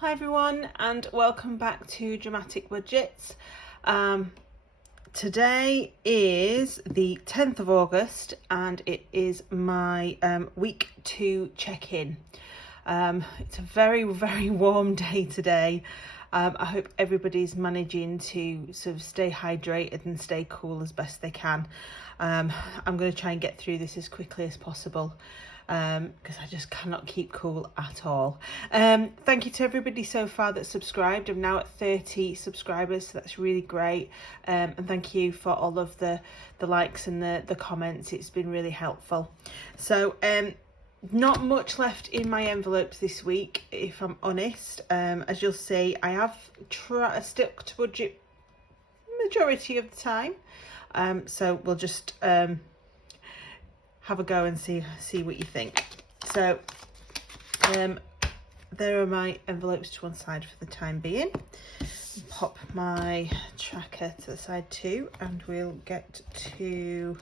Hi everyone and welcome back to Dramatic Budgets. Today is the 10th of August and it is my week 2 check-in. It's a very warm day today. I hope everybody's managing to sort of stay hydrated and stay cool as best they can. I'm going to try and get through this as quickly as possible, because I just cannot keep cool at all. Thank you to everybody so far that subscribed. I'm now at 30 subscribers, so that's really great. And thank you for all of the likes and the comments. It's been really helpful. So not much left in my envelopes this week, if I'm honest. As you'll see, I have stuck to budget majority of the time. So we'll just have a go and see what you think. So there are my envelopes to one side for the time being. Pop my tracker to the side too, and we'll get to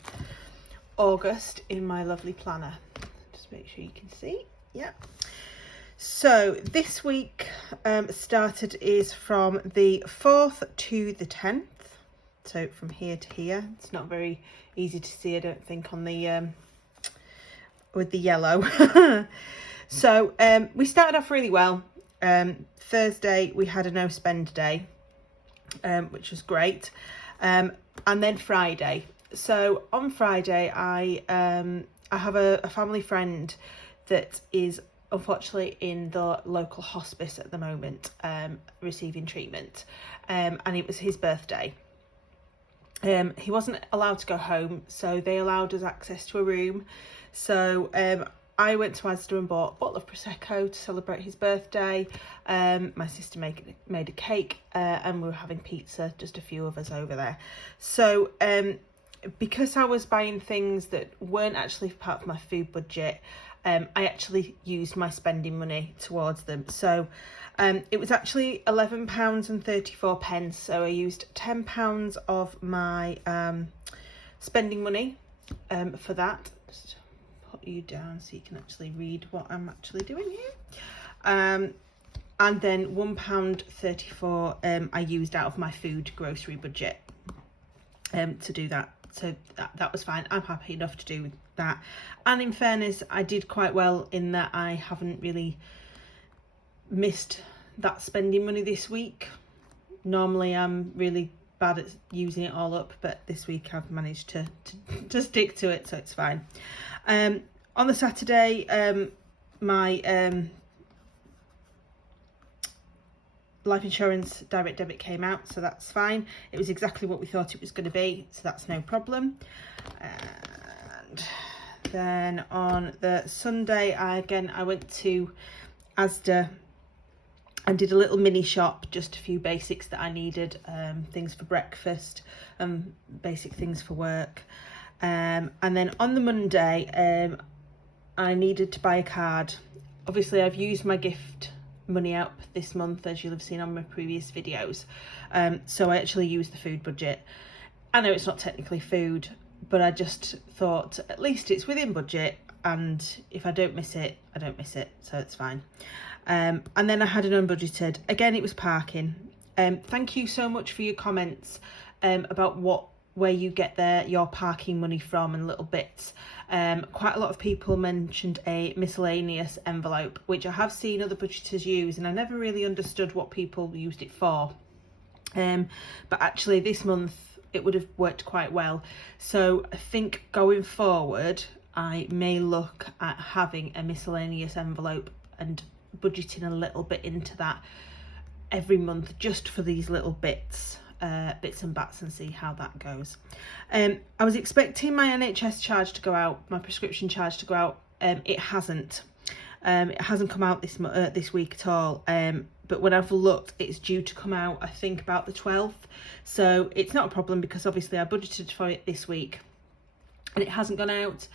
August in my lovely planner. Just make sure you can see. Yeah. So this week started is from the 4th to the 10th. So from here to here. It's not very easy to see, I don't think, on the with the yellow. So we started off really well. Thursday we had a no spend day, which was great, and then Friday. So on Friday I have a family friend that is unfortunately in the local hospice at the moment, receiving treatment, and it was his birthday. He wasn't allowed to go home, so they allowed us access to a room. So I went to Asda and bought a bottle of Prosecco to celebrate his birthday. My sister made a cake, and we were having pizza, just a few of us over there. So because I was buying things that weren't actually part of my food budget, I actually used my spending money towards them. So it was actually £11.34. So I used £10 of my spending money for that. Just put you down so you can actually read what I'm actually doing here. And then £1.34 I used out of my food grocery budget to do that. So that was fine. I'm happy enough to do that. And in fairness, I did quite well in that I haven't really missed that spending money this week. Normally I'm really bad at using it all up, but this week I've managed to stick to it, so it's fine. On the Saturday, my life insurance direct debit came out, so that's fine. It was exactly what we thought it was going to be, so that's no problem. And then on the Sunday, I went to Asda and did a little mini shop, just a few basics that I needed, things for breakfast, basic things for work. And then on the Monday, I needed to buy a card. Obviously, I've used my gift money up this month, as you'll have seen on my previous videos. So I actually used the food budget. I know it's not technically food, but I just thought at least it's within budget, and if I don't miss it, I don't miss it, so it's fine. And then I had an unbudgeted. Again, it was parking. Thank you so much for your comments about where you get your parking money from and little bits. Quite a lot of people mentioned a miscellaneous envelope, which I have seen other budgeters use, and I never really understood what people used it for. But actually this month it would have worked quite well. So I think going forward, I may look at having a miscellaneous envelope and budgeting a little bit into that every month, just for these little bits and bats, and see how that goes. I was expecting my NHS charge to go out, my prescription charge to go out. It hasn't come out this week at all. But when I've looked, it's due to come out, I think, about the 12th. So it's not a problem, because obviously I budgeted for it this week and it hasn't gone out.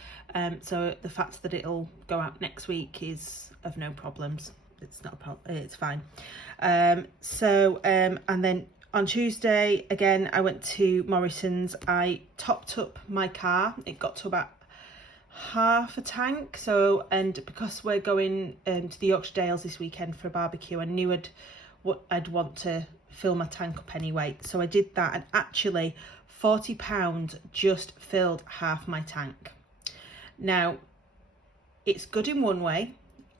So the fact that it'll go out next week is of no problems. It's not a problem, it's fine. And then on Tuesday, again, I went to Morrison's. I topped up my car. It got to about half a tank. So, and because we're going to the Yorkshire Dales this weekend for a barbecue, I knew I'd want to fill my tank up anyway. So I did that, and actually £40 just filled half my tank. Now, it's good in one way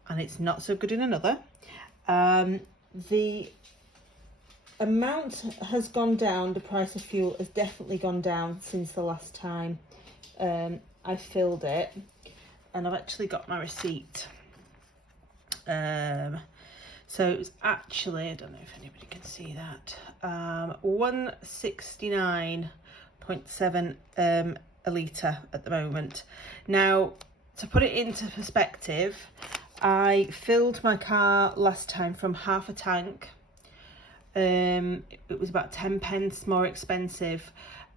and it's not so good in another. The amount has gone down, the price of fuel has definitely gone down since the last time I filled it, and I've actually got my receipt. So it was actually, I don't know if anybody can see that, 169.7 a litre at the moment. Now, to put it into perspective, I filled my car last time from half a tank. It was about 10 pence more expensive,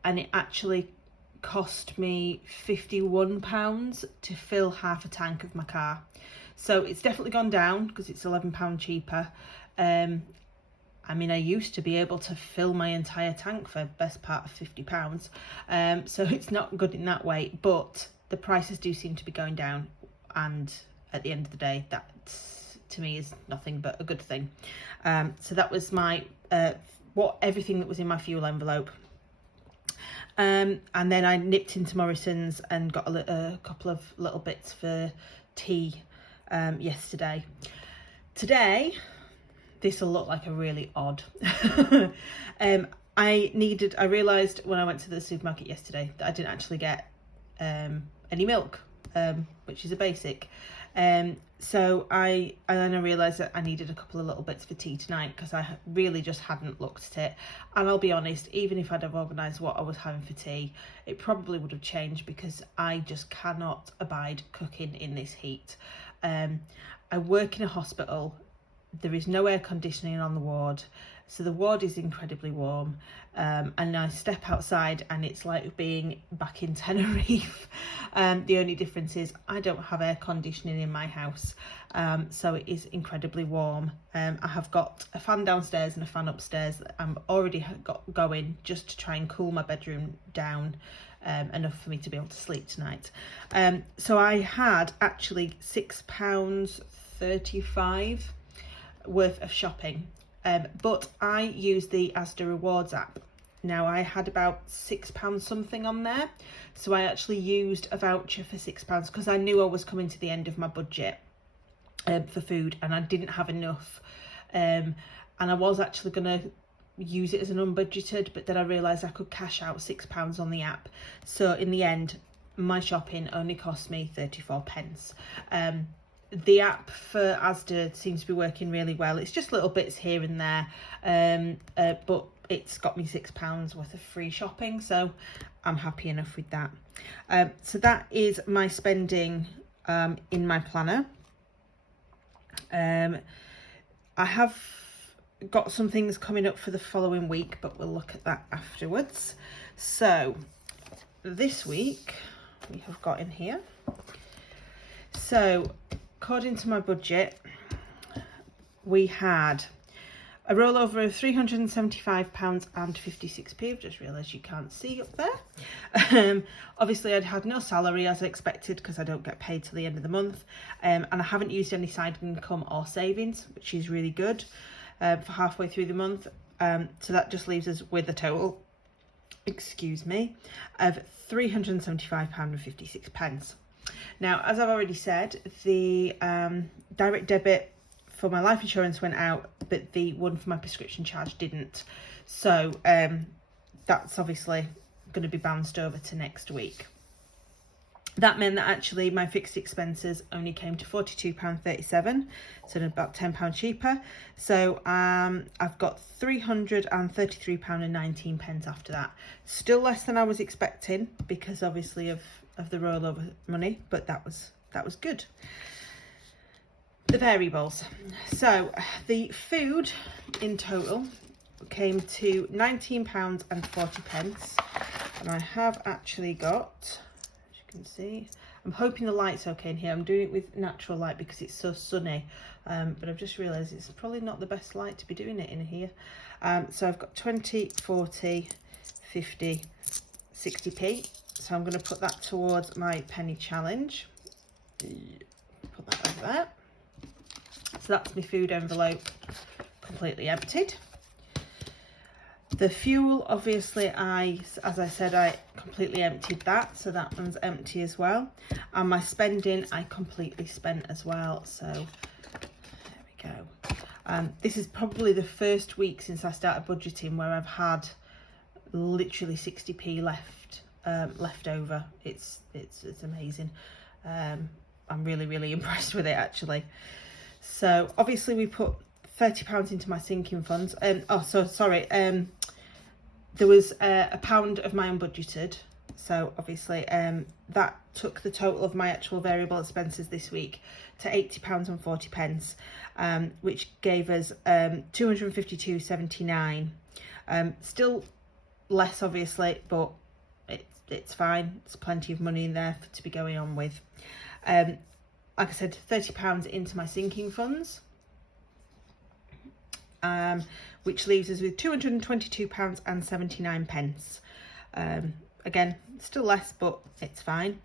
and it actually cost me £51 to fill half a tank of my car. So it's definitely gone down because it's £11 cheaper. I mean, I used to be able to fill my entire tank for the best part of £50. So it's not good in that way, but the prices do seem to be going down, and at the end of the day, that to me is nothing but a good thing. So that was my everything that was in my fuel envelope. And then I nipped into Morrison's and got a couple of little bits for tea yesterday. Today, this will look like a really odd. I realised when I went to the supermarket yesterday that I didn't actually get any milk, which is a basic. So then I realised that I needed a couple of little bits for tea tonight, because I really just hadn't looked at it. And I'll be honest, even if I'd have organised what I was having for tea, it probably would have changed, because I just cannot abide cooking in this heat. I work in a hospital. There is no air conditioning on the ward, so the ward is incredibly warm, and I step outside and it's like being back in Tenerife. The only difference is I don't have air conditioning in my house, so it is incredibly warm. I have got a fan downstairs and a fan upstairs that I'm already got going just to try and cool my bedroom down enough for me to be able to sleep tonight. So I had actually £6.35 worth of shopping, but I used the Asda Rewards app. Now, I had about £6 something on there, so I actually used a voucher for £6 because I knew I was coming to the end of my budget for food, and I didn't have enough, and I was actually going to use it as an unbudgeted, but then I realised I could cash out £6 on the app. So in the end, my shopping only cost me 34 pence. The app for Asda seems to be working really well. It's just little bits here and there, but it's got me £6 worth of free shopping, so I'm happy enough with that. So that is my spending in my planner. I have got some things coming up for the following week, but we'll look at that afterwards. So this week we have got in here, so according to my budget, we had a rollover of £375.56. I've just realised you can't see up there. Obviously, I'd had no salary as I expected, because I don't get paid till the end of the month, and I haven't used any side income or savings, which is really good for halfway through the month. So that just leaves us with a total, of £375.56. Now, as I've already said, the direct debit for my life insurance went out, but the one for my prescription charge didn't. So that's obviously going to be bounced over to next week. That meant that actually my fixed expenses only came to £42.37, so about £10 cheaper. So I've got £333.19 after that. Still less than I was expecting, because obviously of the rollover money, but that was good. The variables. So the food in total came to £19.40, and I have actually got, as you can see, I'm hoping the light's okay in here. I'm doing it with natural light because it's so sunny, but I've just realised it's probably not the best light to be doing it in here. So I've got 20, 40, 50, 60p. So I'm going to put that towards my penny challenge. Put that over there. So that's my food envelope completely emptied. The fuel, obviously, as I said, I completely emptied that, so that one's empty as well. And my spending, I completely spent as well. So there we go. This is probably the first week since I started budgeting where I've had literally 60p left over. It's amazing. I'm really impressed with it, actually. So obviously we put £30 into my sinking funds. There was £1 of my unbudgeted, so obviously that took the total of my actual variable expenses this week to £80.40, which gave us 252.79. Still less, obviously, but it's fine. There's plenty of money in there to be going on with. Like I said, £30 into my sinking funds, which leaves us with £222.79. Again, still less, but it's fine.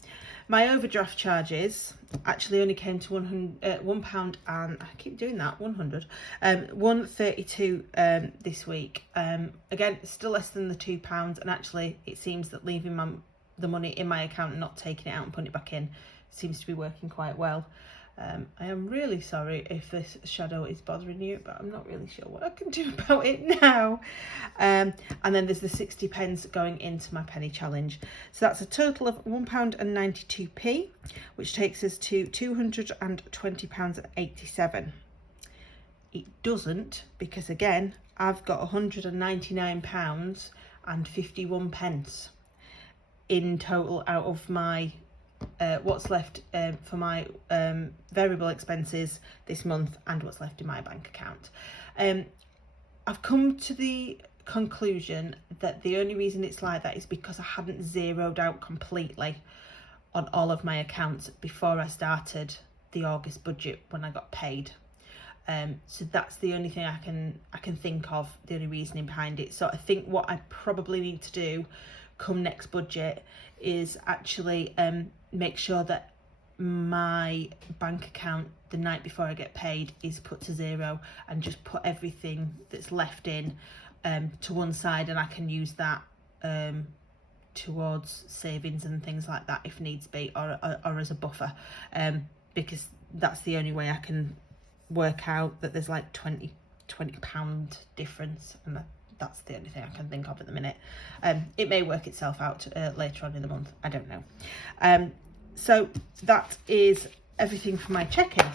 My overdraft charges actually only came to £1 and I keep doing that, 100, 132 this week. Again, still less than the £2, and actually it seems that leaving the money in my account and not taking it out and putting it back in seems to be working quite well. I am really sorry if this shadow is bothering you, but I'm not really sure what I can do about it now. And then there's the 60p going into my penny challenge. So that's a total of £1.92, which takes us to £220.87. It doesn't, because again, I've got £199.51 in total out of my what's left for my variable expenses this month and what's left in my bank account. I've come to the conclusion that the only reason it's like that is because I hadn't zeroed out completely on all of my accounts before I started the August budget when I got paid. So that's the only thing I can think of, the only reasoning behind it. So I think what I probably need to do come next budget is actually make sure that my bank account the night before I get paid is put to zero, and just put everything that's left in to one side, and I can use that towards savings and things like that if needs be, or as a buffer, because that's the only way I can work out that there's like £20 difference, and that's the only thing I can think of at the minute. It may work itself out later on in the month, I don't know. So that is everything for my check-in.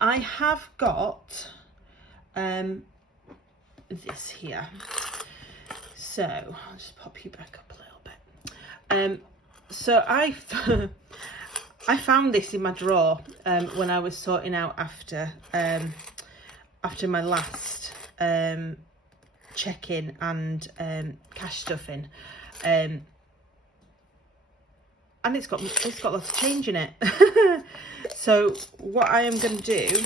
I have got this here. So I'll just pop you back up a little bit. So I found this in my drawer when I was sorting out after my last check-in and cash stuffing, and it's got lots of change in it. So what I am going to do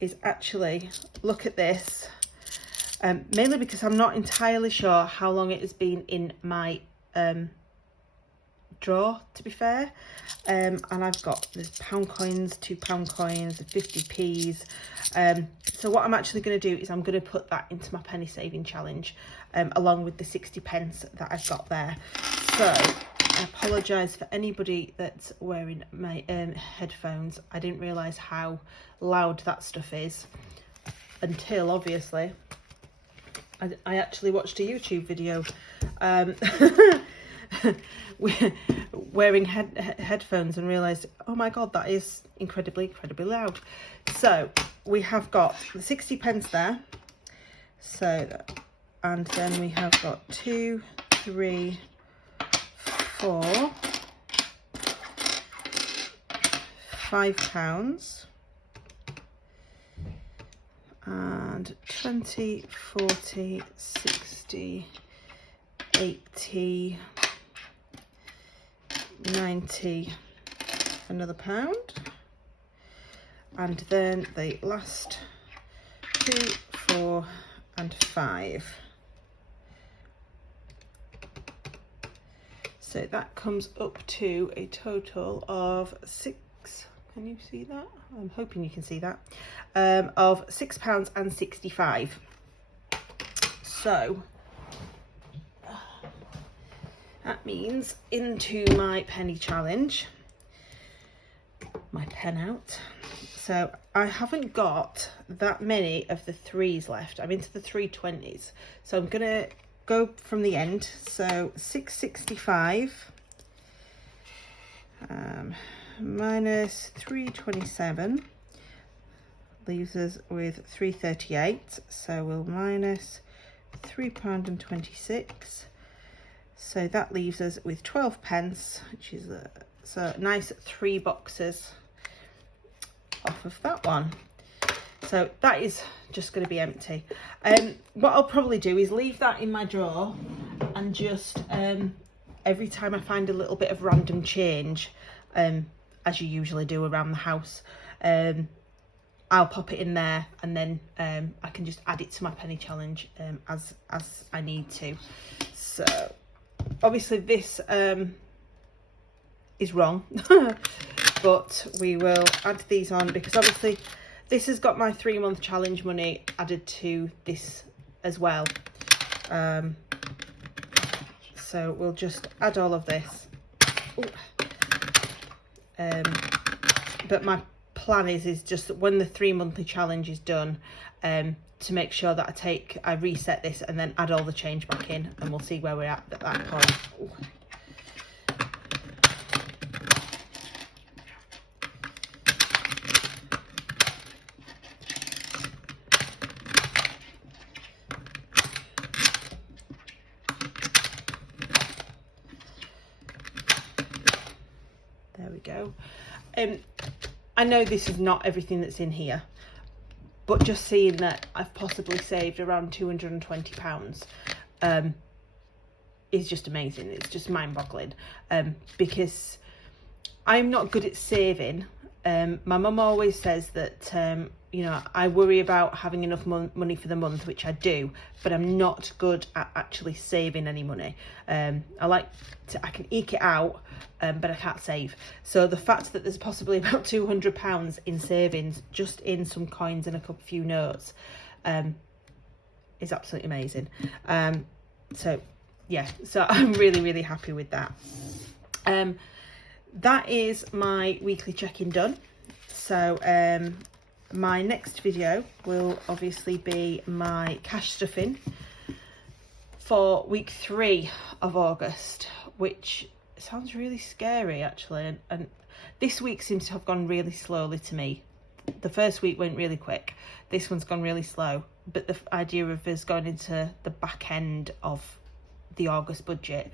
is actually look at this, mainly because I'm not entirely sure how long it has been in my drawer, to be fair. And I've got the £1 coins, £2 coins, the 50p's. So what I'm actually going to do is I'm going to put that into my penny saving challenge, along with the 60p that I've got there. So I apologise for anybody that's wearing my headphones. I didn't realise how loud that stuff is until, obviously, I actually watched a YouTube video wearing headphones and realised, oh my god, that is incredibly loud. So we have got the 60p there, so, and then we have got 2, 3, 4, £5, and 20, 40, 60, 80, 90, another £1, and then the last 2, 4 and 5. So that comes up to a total of can you see that? I'm hoping you can see that, of £6.65. So that means into my penny challenge, my pen out. So I haven't got that many of the 3s left. I'm into the 320s. So I'm gonna go from the end. So 665 minus 327 leaves us with 338. So we'll minus £3.26. So that leaves us with 12 pence, which is a nice 3 boxes off of that one. So that is just going to be empty. What I'll probably do is leave that in my drawer, and just every time I find a little bit of random change, as you usually do around the house, I'll pop it in there, and then I can just add it to my penny challenge as I need to. So obviously this is wrong, but we will add these on, because obviously this has got my 3-month challenge money added to this as well. So we'll just add all of this. But my plan is just that when the 3-monthly challenge is done, to make sure that I reset this and then add all the change back in, and we'll see where we're at that point. Ooh. There we go. I know this is not everything that's in here, but just seeing that I've possibly saved around £220 is just amazing. It's just mind-boggling, because I'm not good at saving. My mum always says that you know, I worry about having enough money for the month, which I do, but I'm not good at actually saving any money. I can eke it out, but I can't save. So the fact that there's possibly about £200 in savings just in some coins and a few notes is absolutely amazing. So yeah, so I'm really, really happy with that. That is my weekly check-in done. So my next video will obviously be my cash stuffing for week 3 of August, which sounds really scary actually, and this week seems to have gone really slowly to me. The first week went really quick, this one's gone really slow, but the idea of us going into the back end of the August budget,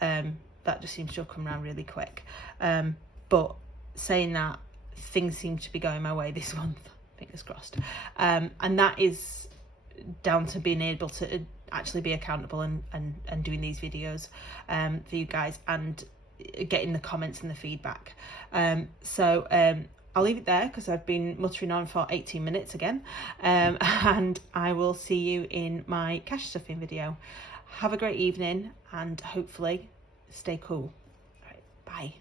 that just seems to have come around really quick. But saying that, things seem to be going my way this month, fingers crossed, and that is down to being able to actually be accountable and doing these videos for you guys, and getting the comments and the feedback. So I'll leave it there because I've been muttering on for 18 minutes again, and I will see you in my cash stuffing video. Have a great evening, and hopefully stay cool. All right, bye.